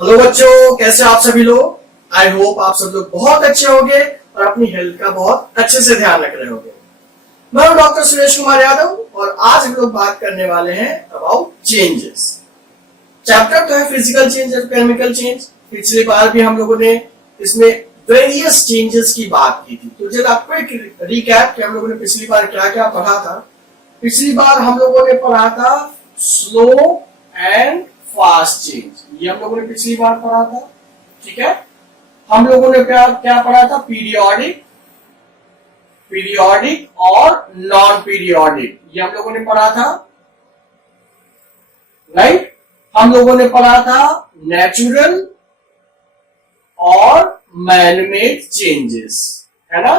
Hello बच्चों, कैसे आप सभी लोग। आई होप आप सब लोग बहुत अच्छे होंगे और अपनी हेल्थ का बहुत अच्छे से ध्यान रख रहे होंगे। मैं हूं डॉक्टर सुरेश कुमार यादव और आज हम लोग बात करने वाले हैं अबाउट चेंजेस। चैप्टर तो है फिजिकल चेंज और केमिकल चेंज। पिछली बार भी हम लोगों ने इसमें वेरियस चेंजेस की बात की थी। तो जब आपको एक रिकैप कि हम लोगों ने पिछली बार क्या क्या पढ़ा था। पिछली बार हम लोगों ने पढ़ा था स्लो एंड फास्ट चेंज, ये हम लोगों ने पिछली बार पढ़ा था। ठीक है, हम लोगों ने क्या पढ़ा था, पीरियोडिक, पीरियोडिक और नॉन पीरियोडिक, ये हम लोगों ने पढ़ा था। राइट, हम लोगों ने पढ़ा था नेचुरल और मैन मेड चेंजेस, है ना,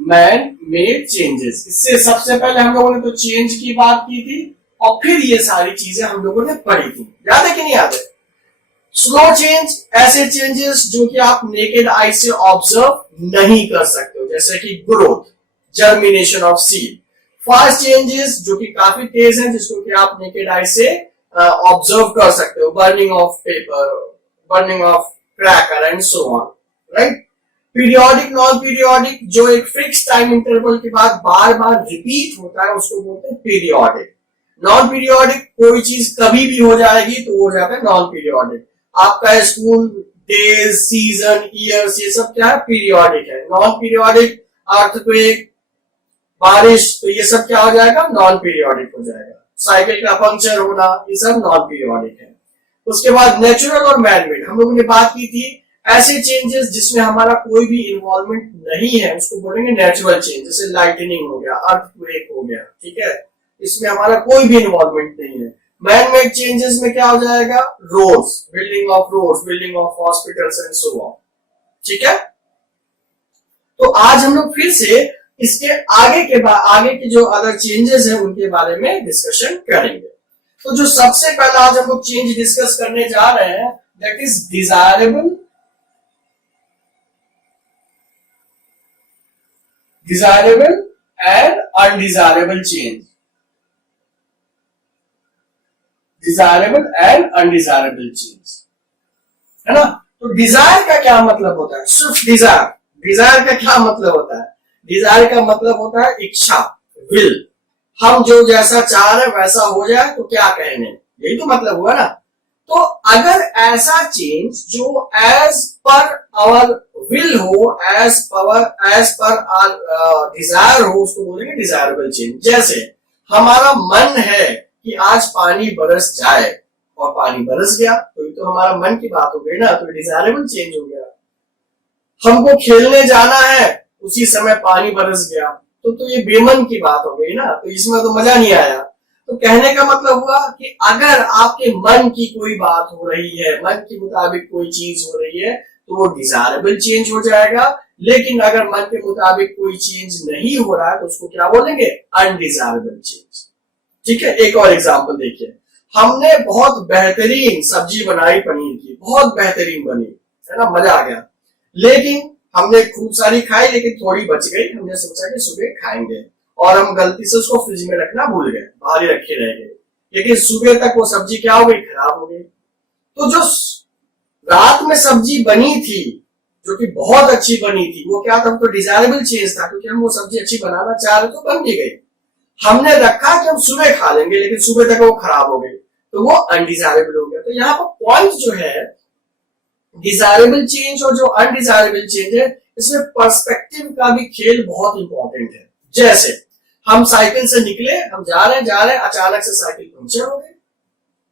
मैन मेड चेंजेस। इससे सबसे पहले हम लोगों ने तो चेंज की बात की थी और फिर ये सारी चीजें हम लोगों ने पढ़ी थी। याद है कि नहीं याद है। स्लो चेंज, ऐसे चेंजेस जो कि आप नेकेड आई से ऑब्जर्व नहीं कर सकते हो, जैसे कि growth, germination of seed. Fast changes जो कि काफी तेज हैं, जिसको कि आप नेकेड आई से ऑब्जर्व कर सकते हो, burning of paper, burning of cracker and so on. Right, periodic, non periodic, जो एक फिक्स टाइम इंटरवल के बाद बार बार रिपीट होता है, उसको बोलते हैं पीरियोडिक। नॉन पीरियोडिक, कोई चीज कभी भी हो जाएगी तो हो जाता है नॉन पीरियोडिक। आपका स्कूल, डेज, सीजन, ईयर्स, ये सब क्या है, पीरियोडिक है। नॉन पीरियोडिक, अर्थक्वेक, बारिश, तो ये सब क्या हो जाएगा, नॉन पीरियोडिक हो जाएगा। साइकिल का पंक्चर होना, ये सब नॉन पीरियोडिक है। उसके बाद नेचुरल और मैनमेड, हम लोगों ने बात की थी ऐसे चेंजेस जिसमें हमारा कोई भी इन्वॉल्वमेंट नहीं है, उसको बोलेंगे नेचुरल चेंज। जैसे लाइटनिंग हो गया, अर्थक्वेक हो गया, ठीक है, इसमें हमारा कोई भी इन्वॉल्वमेंट नहीं है। मैन मेड चेंजेस में क्या हो जाएगा, roads, building of roads, building of hospitals and so on. ठीक है, तो आज हम लोग फिर से इसके आगे के जो अदर चेंजेस हैं उनके बारे में डिस्कशन करेंगे। तो जो सबसे पहला आज हम लोग चेंज डिस्कस करने जा रहे हैं, that is desirable, desirable and undesirable change. Desirable and undesirable change, है ना। तो डिजायर का क्या मतलब होता है, सिर्फ डिजायर। डिजायर का क्या मतलब होता है, डिजायर का मतलब होता है इच्छा, विल। हम जो जैसा चाह रहे वैसा हो जाए तो क्या कहने, यही तो मतलब हुआ ना। तो अगर ऐसा चेंज जो एज पर आवर विल हो, एज पर आवर डिजायर हो, उसको बोलेंगे डिजायरेबल चेंज। जैसे हमारा मन है कि आज पानी बरस जाए और पानी बरस गया, तो ये तो हमारा मन की बात हो गई ना, तो डिजायरेबल चेंज हो गया। हमको खेलने जाना है, उसी समय पानी बरस गया, तो ये बेमन की बात हो गई ना, तो इसमें तो मजा नहीं आया। तो कहने का मतलब हुआ कि अगर आपके मन की कोई बात हो रही है, मन के मुताबिक कोई चीज हो रही है, तो वो डिजायरेबल चेंज हो जाएगा। लेकिन अगर मन के मुताबिक कोई चेंज नहीं हो रहा है तो उसको क्या बोलेंगे, अनडिजायरेबल चेंज। ठीक है, एक और एग्जांपल देखिए। हमने बहुत बेहतरीन सब्जी बनाई पनीर की, बहुत बेहतरीन बनी, है ना, मजा आ गया। लेकिन हमने खूब सारी खाई, लेकिन थोड़ी बच गई। हमने सोचा कि सुबह खाएंगे और हम गलती से उसको फ्रिज में रखना भूल गए, बाहर ही रखे रह गए। लेकिन सुबह तक वो सब्जी क्या हो गई, खराब हो गई। तो जो रात में सब्जी बनी थी, जो कि बहुत अच्छी बनी थी, वो क्या था, तो डिजायरेबल चेंज था, क्योंकि हम वो सब्जी अच्छी बनाना चाह रहे तो बन भी गई। हमने रखा कि हम सुबह खा लेंगे, लेकिन सुबह तक वो खराब हो गई, तो वो अनडिजायरेबल हो गया। तो यहाँ पर पॉइंट जो है, डिजायरेबल चेंज और जो अनडिजायरेबल चेंज है, इसमें पर्सपेक्टिव का भी खेल बहुत इंपॉर्टेंट है। जैसे हम साइकिल से निकले, हम जा रहे हैं, अचानक से साइकिल पंक्चर हो गई,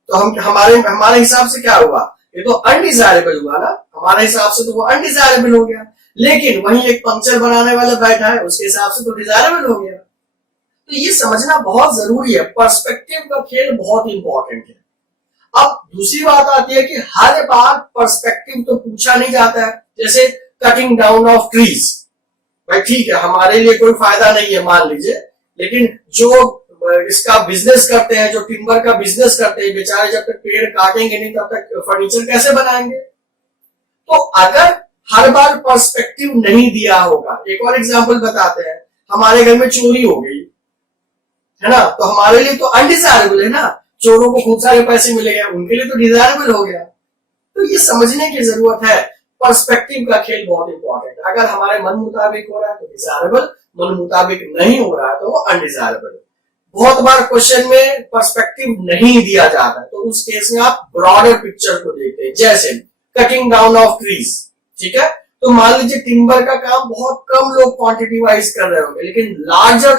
तो हम हमारे हिसाब से क्या हुआ, ये तो अनडिजायरेबल हुआ ना, हमारे हिसाब से तो वो अनडिजायरेबल हो गया। लेकिन वहीं एक पंक्चर बनाने वाला बैठा है, उसके हिसाब से तो डिजायरेबल हो गया। तो ये समझना बहुत जरूरी है, पर्सपेक्टिव का खेल बहुत इंपॉर्टेंट है। अब दूसरी बात आती है कि हर बार पर्सपेक्टिव तो पूछा नहीं जाता है। जैसे कटिंग डाउन ऑफ ट्रीज, भाई ठीक है, हमारे लिए कोई फायदा नहीं है मान लीजिए, लेकिन जो इसका बिजनेस करते हैं, जो टिम्बर का बिजनेस करते हैं, बेचारे जब तक पेड़ काटेंगे नहीं तब तक फर्नीचर कैसे बनाएंगे। तो अगर हर बार पर्सपेक्टिव नहीं दिया होगा, एक और एग्जांपल बताते हैं, हमारे घर में चोरी हो गई, है ना, तो हमारे लिए तो अनडिजायरेबल है ना, चोरों को खूब सारे पैसे मिले गए, उनके लिए तो डिजायरेबल हो गया। तो ये समझने की जरूरत है, पर्सपेक्टिव का खेल बहुत इंपॉर्टेंट है। अगर हमारे मन मुताबिक हो रहा है तो डिजायरेबल, मन मुताबिक नहीं हो रहा है तो वो अनडिजायरेबल। बहुत बार क्वेश्चन में पर्सपेक्टिव नहीं दिया जाता है, तो उस केस में आप ब्रॉडर पिक्चर को देखते हैं, जैसे कटिंग डाउन ऑफ ट्रीज, ठीक है। तो मान लीजिए टिम्बर का काम बहुत कम लोग क्वांटिटी वाइज कर रहे होंगे, लेकिन लार्जर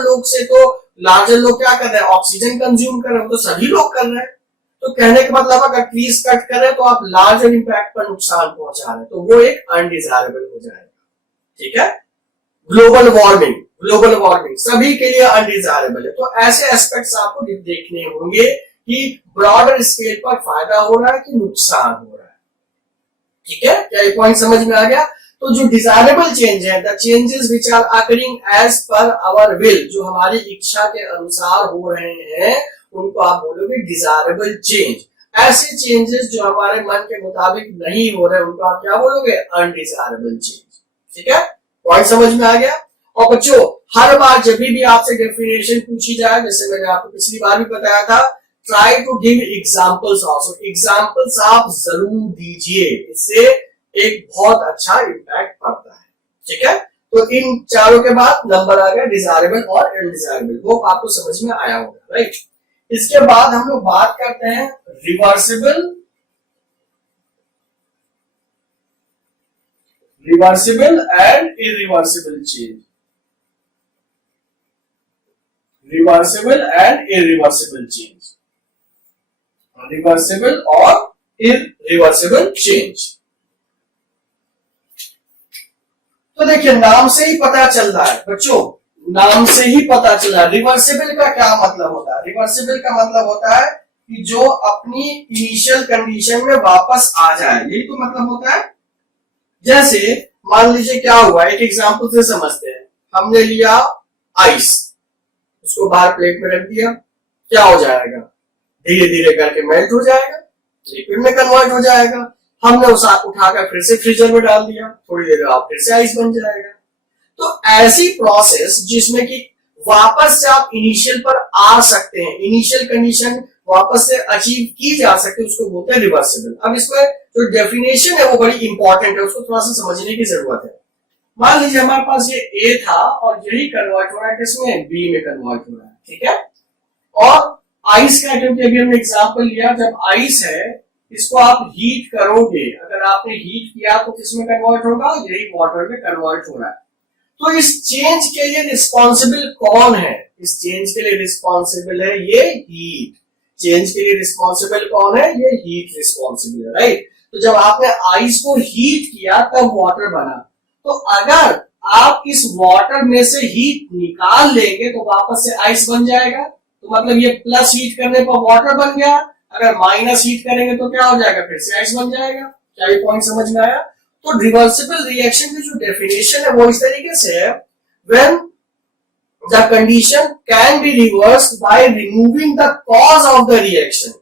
लोग क्या कर रहे हैं, ऑक्सीजन कंज्यूम कर रहे हैं, तो सभी लोग कर रहे हैं। तो कहने का मतलब अगर ट्रीज कट करें तो आप लार्जर इंपैक्ट पर नुकसान पहुंचा रहे हैं, तो वो एक अनडिजायरेबल हो जाएगा, ठीक है। ग्लोबल वार्मिंग सभी के लिए अनडिजायरेबल है। तो ऐसे एस्पेक्ट्स आपको देखने होंगे कि ब्रॉडर स्केल पर फायदा हो रहा है कि नुकसान हो रहा है, ठीक है। क्या ये पॉइंट समझ में आ गया? तो जो डिजायरेबल चेंज है, the changes which are occurring as per our will, जो हमारी इच्छा के अनुसार हो रहे हैं, उनको आप बोलोगे डिजायरेबल चेंज। ऐसे चेंजेस जो हमारे मन के मुताबिक नहीं हो रहे, उनको आप क्या बोलोगे, अनडिजायरेबल चेंज, ठीक है। पॉइंट समझ में आ गया? और बच्चों, हर बार जब भी आपसे डेफिनेशन पूछी जाए, जैसे मैंने आपको पिछली बार भी बताया था, try to give examples also, examples आप जरूर दीजिए, इससे एक बहुत अच्छा इंपैक्ट पड़ता है, ठीक है। तो इन चारों के बाद नंबर आ गया डिजायरेबल और अनडिजायरेबल, वो आपको समझ में आया होगा, राइट। इसके बाद हम लोग बात करते हैं reversible and irreversible change. Reversible and irreversible change, reversible और इरिवर्सिबल चेंज। तो देखिए, नाम से ही पता चल रहा है बच्चों, नाम से ही पता चला। रिवर्सिबल का क्या मतलब होता है? रिवर्सिबल का मतलब होता है कि जो अपनी इनिशियल कंडीशन में वापस आ जाए, यही तो मतलब होता है। जैसे मान लीजिए क्या हुआ, एक एग्जांपल से समझते हैं। हमने लिया आइस, उसको बाहर प्लेट में रख दिया, क्या हो जाएगा, धीरे धीरे करके मेल्ट हो जाएगा, लिक्विड में कन्वर्ट हो जाएगा। हमने उसे उठाकर फिर से फ्रीजर में डाल दिया, थोड़ी देर बाद फिर से आइस बन जाएगा। तो ऐसी प्रोसेस जिसमें कि वापस से आप इनिशियल पर आ सकते हैं, इनिशियल कंडीशन वापस से अचीव की जा सकती है, उसको बोलते हैं रिवर्सिबल। अब इसमें जो डेफिनेशन है वो बड़ी इंपॉर्टेंट है, उसको थोड़ा सा समझने की जरूरत है। मान लीजिए हमारे पास ये ए था और यही कन्वर्ट हो रहा है किसमें, बी में कन्वर्ट हो रहा है, ठीक है। और आइस का, क्योंकि अभी हमने एग्जाम्पल लिया, जब आइस है इसको आप हीट करोगे, अगर आपने हीट किया तो किसमें कन्वर्ट होगा, यही वाटर में कन्वर्ट हो रहा है। तो इस चेंज के लिए रिस्पॉन्सिबल कौन है? इस चेंज के लिए रिस्पॉन्सिबल है ये हीट। चेंज के लिए रिस्पॉन्सिबल कौन है? ये हीट रिस्पॉन्सिबल है, राइट। तो जब आपने आइस को हीट किया तब वाटर बना। तो अगर आप इस वाटर में से हीट निकाल लेंगे तो वापस से आइस बन जाएगा। तो मतलब ये प्लस हीट करने पर वाटर बन गया, अगर माइनस हीट करेंगे तो क्या हो जाएगा, फिर से आइस बन जाएगा। क्या ये पॉइंट समझ में आया? तो रिवर्सिबल रिएक्शन की जो डेफिनेशन है वो इस तरीके से है, when the condition can be reversed by removing the cause of the reaction,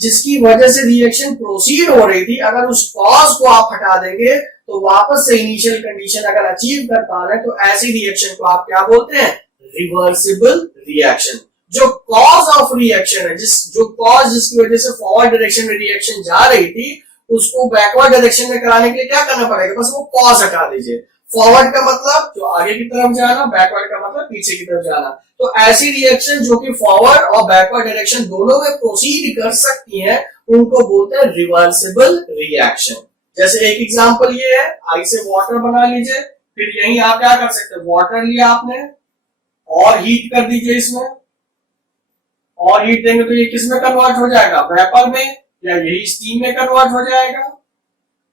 जिसकी वजह से रिएक्शन प्रोसीड हो रही थी, अगर उस कॉज को आप हटा देंगे तो वापस से इनिशियल कंडीशन अगर अचीव कर पा रहे हैं, तो ऐसी रिएक्शन को आप क्या बोलते हैं, रिवर्सिबल रिएक्शन। जो कॉज ऑफ रिएक्शन है, जो कॉज जिसकी वजह से फॉरवर्ड डायरेक्शन में रिएक्शन जा रही थी, उसको बैकवर्ड डायरेक्शन में कराने के लिए क्या करना पड़ेगा, बस वो कॉज हटा दीजिए। फॉरवर्ड का मतलब जो आगे की तरफ जाना, बैकवर्ड का मतलब पीछे की तरफ जाना। तो ऐसी रिएक्शन जो कि फॉरवर्ड और बैकवर्ड डायरेक्शन दोनों में प्रोसीड कर सकती हैं, उनको बोलते हैं रिवर्सिबल रिएक्शन। जैसे एक एग्जांपल ये है, आई से वाटर बना लीजिए, फिर यहीं आप क्या कर सकते हैं, वाटर लिया आपने और हीट कर दीजिए इसमें, और हीट देंगे तो ये किस में कन्वर्ट हो जाएगा, वेपर में, या यही स्टीम में कन्वर्ट हो जाएगा।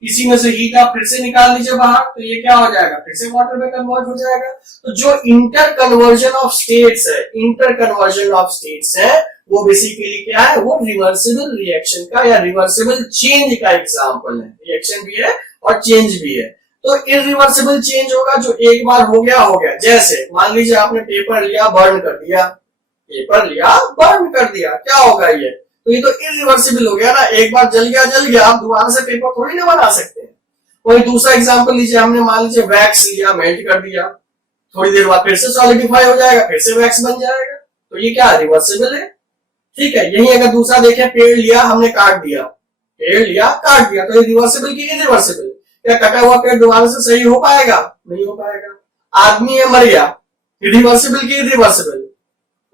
इसी में से हीट आप फिर से निकाल लीजिए बाहर, तो ये क्या हो जाएगा, फिर से वाटर में कन्वर्ट हो जाएगा। तो जो इंटर कन्वर्जन ऑफ स्टेट्स है, इंटर कन्वर्जन ऑफ स्टेट्स है, वो बेसिकली क्या है, वो रिवर्सिबल रिएक्शन का या रिवर्सिबल चेंज का एग्जांपल है। रिएक्शन भी है और चेंज भी है। तो इरिवर्सिबल चेंज होगा जो एक बार हो गया हो गया। जैसे मान लीजिए आपने पेपर लिया, बर्न कर दिया, पेपर लिया बर्न कर दिया, क्या होगा ये, तो ये तो इरिवर्सिबल हो गया ना, एक बार जल गया, आप दोबारा से पेपर थोड़ी ना बना सकते हैं। वही दूसरा एग्जांपल लीजिए, हमने मान लीजिए वैक्स लिया, मेल्ट कर दिया, थोड़ी देर बाद फिर से सॉलिडिफाई हो जाएगा, फिर से वैक्स बन जाएगा, तो ये क्या रिवर्सिबल है, ठीक है। यही अगर दूसरा देखें, पेड़ लिया हमने काट दिया, पेड़ लिया काट दिया, तो ये रिवर्सिबल की इरिवर्सिबल? क्या कटा हुआ पेड़ दोबारा से सही हो पाएगा? नहीं हो पाएगा। आदमी है मर गया, रिवर्सिबल की इरिवर्सिबल?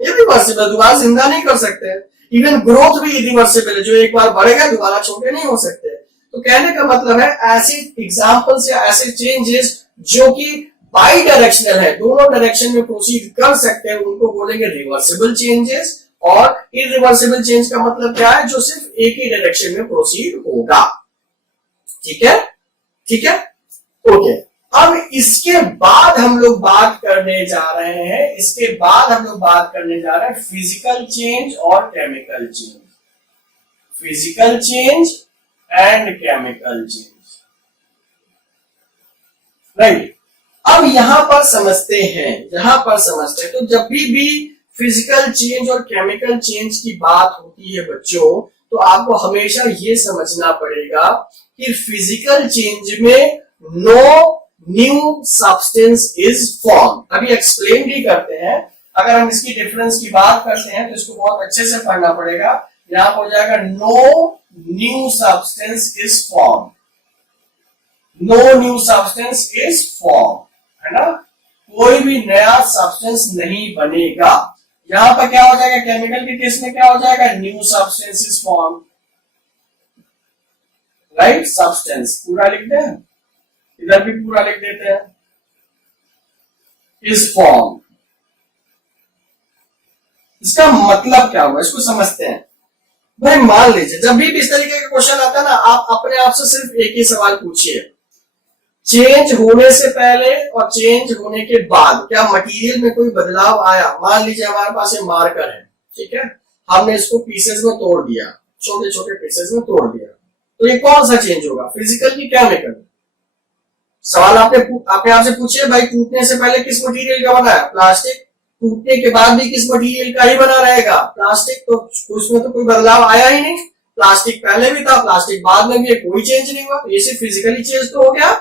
इरिवर्सिबल, दोबारा जिंदा नहीं कर सकते। इवन ग्रोथ भी इरिवर्सिबल है, जो एक बार बढ़ेगा दोबारा छोटे नहीं हो सकते। तो कहने का मतलब है ऐसे एग्जाम्पल्स या ऐसे चेंजेस जो कि बाई डायरेक्शनल है, दोनों डायरेक्शन में प्रोसीड कर सकते हैं, उनको बोलेंगे रिवर्सिबल चेंजेस। और इरिवर्सिबल चेंज का मतलब क्या है? जो सिर्फ एक ही डायरेक्शन में प्रोसीड होगा। ठीक है, ठीक है, ओके। अब इसके बाद हम लोग बात करने जा रहे हैं, इसके बाद हम लोग बात करने जा रहे हैं फिजिकल चेंज और chemical change. Physical change and chemical change, right. अब यहां पर समझते हैं, तो जब भी फिजिकल चेंज और केमिकल चेंज की बात होती है बच्चों, तो आपको हमेशा ये समझना पड़ेगा कि फिजिकल चेंज में no new substance is form. अभी एक्सप्लेन भी करते हैं। अगर हम इसकी डिफरेंस की बात करते हैं तो इसको बहुत अच्छे से पढ़ना पड़ेगा। यहां पर हो जाएगा no new substance is form, no new substance is form, है ना? कोई भी नया सब्सटेंस नहीं बनेगा। यहां पर क्या हो जाएगा? केमिकल के केस में क्या हो जाएगा? New substance is form, right. Substance पूरा लिख दें, इधर भी पूरा लिख देते हैं, इज फॉर्म। इसका मतलब क्या हुआ, इसको समझते हैं। भाई मान लीजिए जब भी इस तरीके का क्वेश्चन आता है ना, आप अपने आप से सिर्फ एक ही सवाल पूछिए, चेंज होने से पहले और चेंज होने के बाद क्या मटेरियल में कोई बदलाव आया? मान लीजिए हमारे पास ये मार्कर है, ठीक है, हमने इसको पीसेस में तोड़ दिया, छोटे छोटे पीसेस में तोड़ दिया, तो ये कौन सा चेंज होगा? फिजिकल की केमिकल? सवाल आपने आपसे पूछिए, भाई टूटने से पहले किस मटेरियल का बना है? प्लास्टिक। टूटने के बाद भी किस मटेरियल का ही बना रहेगा? प्लास्टिक। तो उसमें तो कोई बदलाव आया ही नहीं। प्लास्टिक पहले भी था, प्लास्टिक बाद में भी, कोई चेंज नहीं हुआ, तो ये सिर्फ फिजिकली चेंज तो हो गया।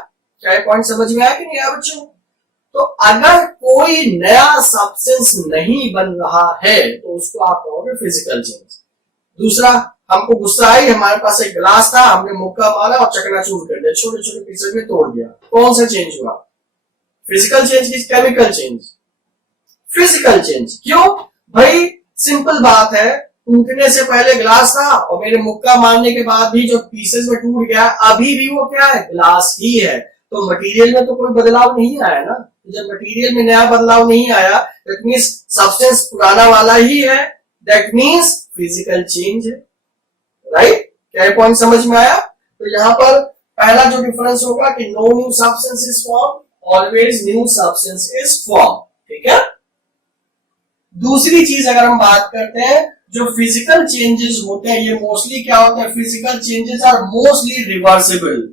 क्या ये पॉइंट समझ में आया कि नहीं आया बच्चों? तो अगर कोई नया सब्सटेंस नहीं बन रहा है तो उसको आप कहोगे फिजिकल चेंज। दूसरा, हमको गुस्सा आई, हमारे पास एक गिलास था, हमने मुक्का मारा और चकनाचूर कर दिया, छोटे छोटे पीसेस में तोड़ दिया, कौन सा चेंज हुआ? फिजिकल चेंज की केमिकल चेंज? Physical change. क्यों भाई? सिंपल बात है, टूटने से पहले गिलास था और मेरे मुक्का मारने के बाद भी जो पीसेस में टूट गया, अभी भी वो क्या है? गिलास ही है। तो मटेरियल में तो कोई बदलाव नहीं आया ना। जब मटेरियल में नया बदलाव नहीं आया, दैट मींस सब्सटेंस पुराना वाला ही है, दैट मींस फिजिकल चेंज है, राइट। क्या ये पॉइंट समझ में आया? तो यहां पर पहला जो डिफरेंस होगा कि no new substance is form, always new substance is form, ठीक है। दूसरी चीज अगर हम बात करते हैं, जो फिजिकल चेंजेस होते हैं, ये मोस्टली क्या होते हैं? Physical changes are mostly reversible,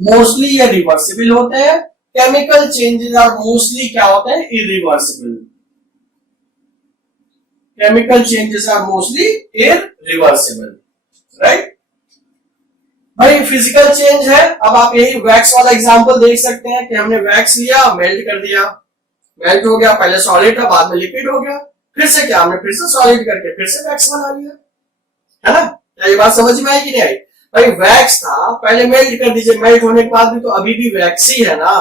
mostly ये रिवर्सिबल होते हैं। केमिकल चेंजेस आर मोस्टली क्या होते हैं? Irreversible. Chemical changes are mostly irreversible, right. भाई फिजिकल चेंज है, अब आप यही वैक्स वाला एग्जांपल देख सकते हैं कि हमने वैक्स लिया, मेल्ट कर दिया, मेल्ट हो गया, पहले सॉलिड था बाद में लिक्विड हो गया, फिर से क्या हमने फिर से सॉलिड करके फिर से वैक्स बना लिया, है ना। क्या ये बात समझ में आई कि नहीं आई? भाई वैक्स था, पहले मेल्ट कर दीजिए, मेल्ट होने के बाद भी तो अभी भी वैक्स ही है ना,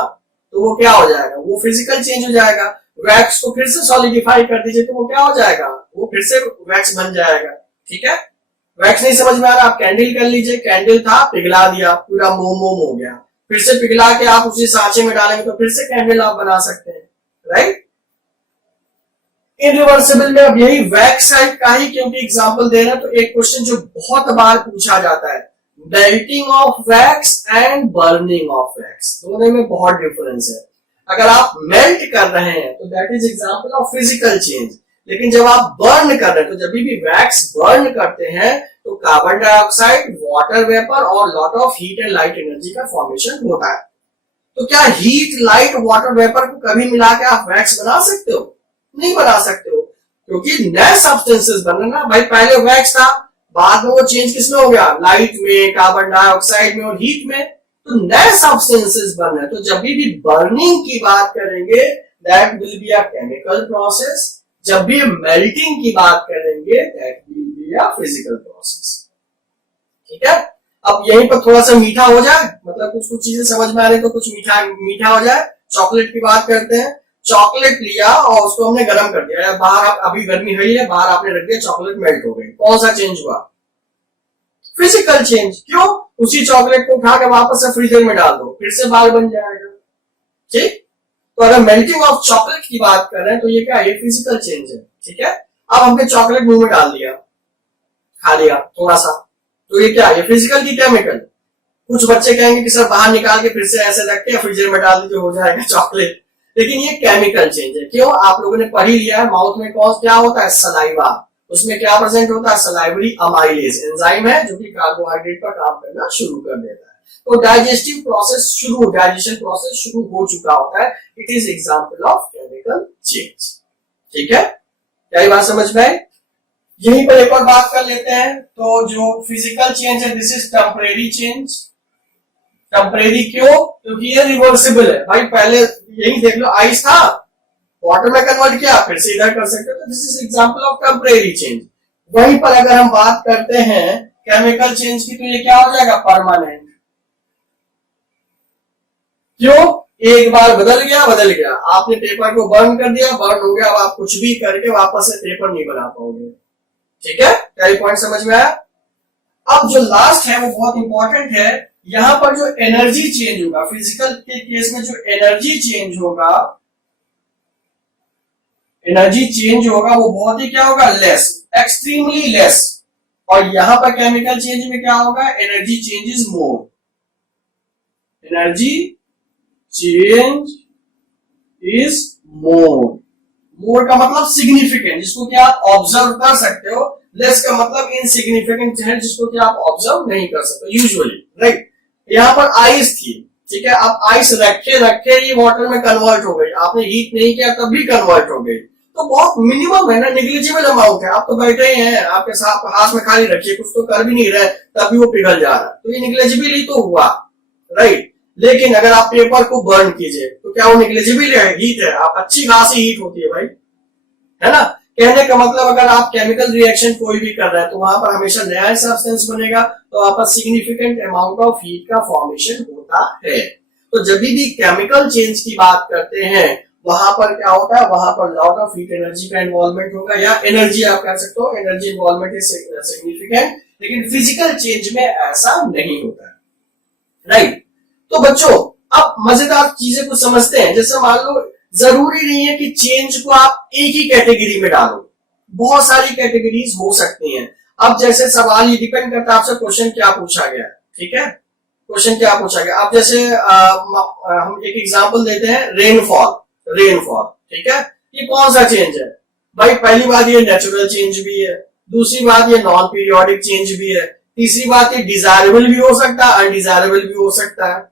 तो वो क्या हो जाएगा? वो फिजिकल चेंज हो जाएगा। वैक्स को फिर से सॉलिडिफाई कर दीजिए तो वो क्या हो जाएगा? वो फिर से वैक्स बन जाएगा, ठीक है। वैक्स नहीं समझ में आ रहा, आप कैंडल कर लीजिए, कैंडल था पिघला दिया, पूरा मोम हो गया, फिर से पिघला के आप उसी सांचे में डालेंगे तो फिर से कैंडल आप बना सकते हैं, राइट। इरिवर्सिबल में अब यही वैक्स का ही क्योंकि एग्जांपल दे रहे हैं, तो एक क्वेश्चन जो बहुत बार पूछा जाता है, melting of wax and burning of wax, दोनों में बहुत डिफरेंस है। अगर आप मेल्ट कर रहे हैं तो that is example of physical change, लेकिन जब आप बर्न कर रहे हैं, तो जब भी वैक्स बर्न करते हैं तो कार्बन डाइऑक्साइड, वाटर वेपर और lot of heat and light energy का फॉर्मेशन होता है। तो क्या हीट, लाइट, वाटर वेपर को कभी मिला के आप वैक्स बना सकते हो? नहीं बना सकते हो, क्योंकि नए सब्सटेंसेस बन रहे ना। भाई पहले वैक्स था, बाद में वो चेंज किसमें हो गया? लाइट में, कार्बन डाइऑक्साइड में और हीट में, तो नए सब्सटेंसेस बन रहे हैं। तो जब भी बर्निंग की बात करेंगे that will be a chemical process, जब भी मेल्टिंग की बात करेंगे that will be be a physical process. ठीक है, अब यहीं पर थोड़ा सा मीठा हो जाए, मतलब कुछ कुछ चीजें समझ में आ रही तो कुछ मीठा मीठा हो जाए। चॉकलेट की बात करते हैं। चॉकलेट लिया और उसको हमने गर्म कर दिया, बाहर अभी गर्मी हुई है, बाहर आपने रख दिया, चॉकलेट मेल्ट हो गई, कौन सा चेंज हुआ? Physical change. क्यों? उसी चॉकलेट को उठा के वापस से फ्रीजर में डाल दो, फिर से बाल बन जाएगा। ठीक, तो अगर मेल्टिंग ऑफ चॉकलेट की बात कर रहे हैं तो ये क्या है? ये फिजिकल चेंज है। ठीक है, अब हमने चॉकलेट मुंह में डाल दिया, खा लिया थोड़ा सा, तो ये क्या है? ये फिजिकल की केमिकल? कुछ बच्चे कहेंगे कि सर बाहर निकाल के फिर से ऐसे रख के फ्रीजर में डाल दीजिए, हो जाएगा चॉकलेट, लेकिन ये केमिकल चेंज है। क्यों? आप लोगों ने पढ़ ही लिया है, माउथ में कौन क्या होता है? सलाइवा। उसमें क्या प्रेजेंट होता है? सलाइवरी अमाइलेज एंजाइम है जो कि कार्बोहाइड्रेट पर काम करना शुरू कर देता है। तो डाइजेस्टिव प्रोसेस शुरू, डाइजेशन प्रोसेस शुरू हो चुका होता है। It is example of chemical change. ठीक है, क्या ये बात समझ में आई? यहीं पर एक और बात कर लेते हैं। तो जो फिजिकल चेंज है, this is temporary change. Temporary क्यों? क्योंकि ये रिवर्सिबल है। भाई पहले यही देख लो, आइस था, वाटर में कन्वर्ट किया, फिर से इधर कर सकते हो, तो this is example of temporary change. वहीं पर अगर हम बात करते हैं केमिकल चेंज की, तो ये क्या हो जाएगा? परमानेंट। क्यों? एक बार बदल गया, बदल गया। आपने पेपर को बर्न कर दिया, बर्न हो गया, अब आप कुछ भी करके वापस से पेपर नहीं बना पाओगे। ठीक है, क्या ये पॉइंट समझ में आया? अब जो लास्ट है वो बहुत इंपॉर्टेंट है। यहां पर जो एनर्जी चेंज होगा, फिजिकल के केस में जो एनर्जी चेंज होगा, एनर्जी चेंज होगा वो बहुत ही क्या होगा? Less, extremely less. और यहां पर केमिकल चेंज में क्या होगा? Energy change is more. Energy change is more. More का मतलब सिग्निफिकेंट, जिसको कि आप ऑब्जर्व कर सकते हो। लेस का मतलब इनसिग्निफिकेंट है, जिसको कि आप ऑब्जर्व नहीं कर सकते यूजुअली, राइट। यहाँ पर आइस थी, ठीक है, अब आइस रखे रखे ही वाटर में कन्वर्ट हो गई, आपने हीट नहीं किया तब भी कन्वर्ट हो गई, तो बहुत मिनिमम है ना, नेग्लिजिबल अमाउंट है। आप तो बैठे ही हैं, आपके साथ हाथ में खाली रखिए, कुछ तो कर भी नहीं रहे, तब भी वो पिघल जा रहा है, तो ये नेग्लिजिबल ही तो हुआ, राइट। लेकिन अगर आप पेपर को बर्न कीजिए तो क्या वो नेग्लिजिबल है? हीट है, आप अच्छी खासी हीट होती है भाई, है ना। कहने का मतलब अगर आप केमिकल रिएक्शन कोई भी कर रहे हैं तो वहां पर हमेशा नया सब्सटेंस बनेगा, तो वहां पर सिग्निफिकेंट अमाउंट ऑफ हीट का फॉर्मेशन होता है। तो जब भी केमिकल चेंज की बात करते हैं वहां पर क्या होता है? वहां पर लॉट ऑफ हीट एनर्जी का इन्वॉल्वमेंट होगा, या एनर्जी आप कह सकते हो, एनर्जी इन्वॉल्वमेंट इज सिग्निफिकेंट। लेकिन फिजिकल चेंज में ऐसा नहीं होता है, राइट। तो बच्चों अब मजेदार चीजें कुछ समझते हैं। जैसे मान लो, जरूरी नहीं है कि चेंज को आप एक ही कैटेगरी में डालो, बहुत सारी कैटेगरीज हो सकती हैं। अब जैसे सवाल ये डिपेंड करता है आपसे क्वेश्चन क्या पूछा गया, ठीक है, क्वेश्चन क्या पूछा गया। अब जैसे हम एक एग्जांपल देते हैं, रेनफॉल, रेनफॉल, ठीक है, ये कौन सा चेंज है? भाई पहली बात ये नेचुरल चेंज भी है, दूसरी बात ये नॉन पीरियोडिक चेंज भी है, तीसरी बात ये डिजायरेबल भी हो सकता है, अनडिजायरेबल भी हो सकता है,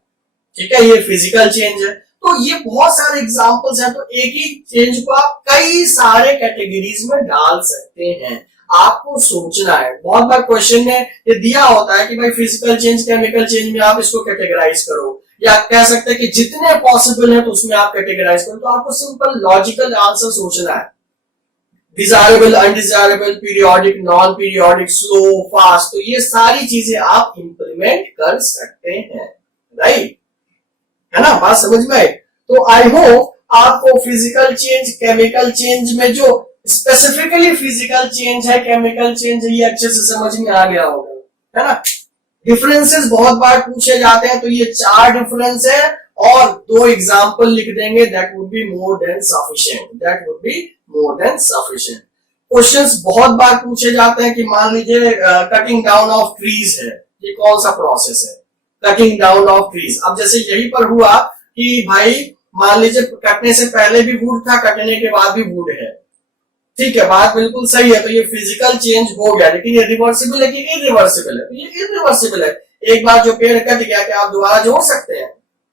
ठीक है, ये फिजिकल चेंज है। तो ये बहुत सारे एग्जांपल्स हैं, तो एक ही चेंज को आप कई सारे कैटेगरीज में डाल सकते हैं, आपको सोचना है। बहुत बार क्वेश्चन में ये दिया होता है कि भाई फिजिकल चेंज, केमिकल चेंज में आप इसको कैटेगराइज करो, या कह सकते हैं कि जितने पॉसिबल है तो उसमें आप कैटेगराइज करो। तो आपको सिंपल लॉजिकल आंसर सोचना है, desirable, undesirable, periodic, non periodic, slow, fast, तो ये सारी चीजें आप इंप्लीमेंट कर सकते हैं, राइट, है ना, बात समझ में आई। तो आई होप आपको फिजिकल चेंज, केमिकल चेंज में जो स्पेसिफिकली फिजिकल चेंज है, केमिकल चेंज है, ये अच्छे से समझ में आ गया होगा, है ना। डिफरेंसेस बहुत बार पूछे जाते हैं, तो ये 4 डिफरेंस है और 2 एग्जांपल लिख देंगे, that would be more than sufficient, that would be more than sufficient. Questions बहुत बार पूछे जाते हैं कि मान लीजिए कटिंग डाउन ऑफ ट्रीज है, ये कौन सा प्रोसेस है? Cutting down of trees. अब जैसे यहीं पर हुआ कि भाई मान लीजिए कटने से पहले भी वुड था, कटने के बाद भी वुड है, ठीक है, बात बिल्कुल सही है, तो ये फिजिकल चेंज हो गया, लेकिन ये रिवर्सिबल है कि इरिवर्सिबल है? तो ये इरिवर्सिबल है। एक बार जो पेड़ कट गया, क्या आप दोबारा जोड़ सकते हैं?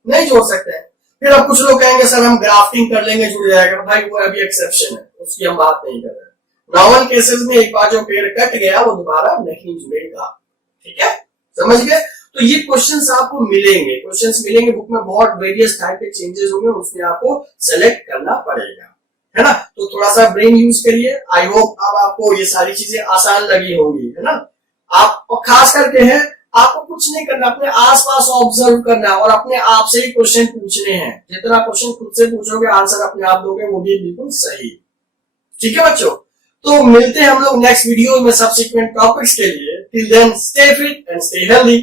नहीं जोड़ सकते हैं। फिर अब कुछ लोग कहेंगे सर हम ग्राफ्टिंग कर लेंगे, जुड़ जाएगा, भाई वो अभी एक्सेप्शन है, उसकी हम बात नहीं कर रहे। नॉर्मल केसेस में एक बार जो पेड़ कट गया वो दोबारा नहीं जुड़ेगा, ठीक है, समझ गए। तो ये क्वेश्चंस आपको मिलेंगे, क्वेश्चंस मिलेंगे बुक में, बहुत वेरियस टाइप के चेंजेस होंगे, उसमें आपको सेलेक्ट करना पड़ेगा, है ना। तो थोड़ा सा ब्रेन यूज करिए। आई होप अब आपको ये सारी चीजें आसान लगी होंगी, है ना। आप खास करके है, आपको कुछ नहीं करना, अपने आसपास ऑब्जर्व करना है और अपने आप से ही क्वेश्चन पूछने हैं। जितना क्वेश्चन खुद से पूछोगे, आंसर अपने आप दोगे, वो भी बिल्कुल सही। ठीक है बच्चों, तो मिलते हैं हम लोग नेक्स्ट वीडियो में सब्सिक्वेंट टॉपिक्स के लिए। Till then stay fit and stay healthy.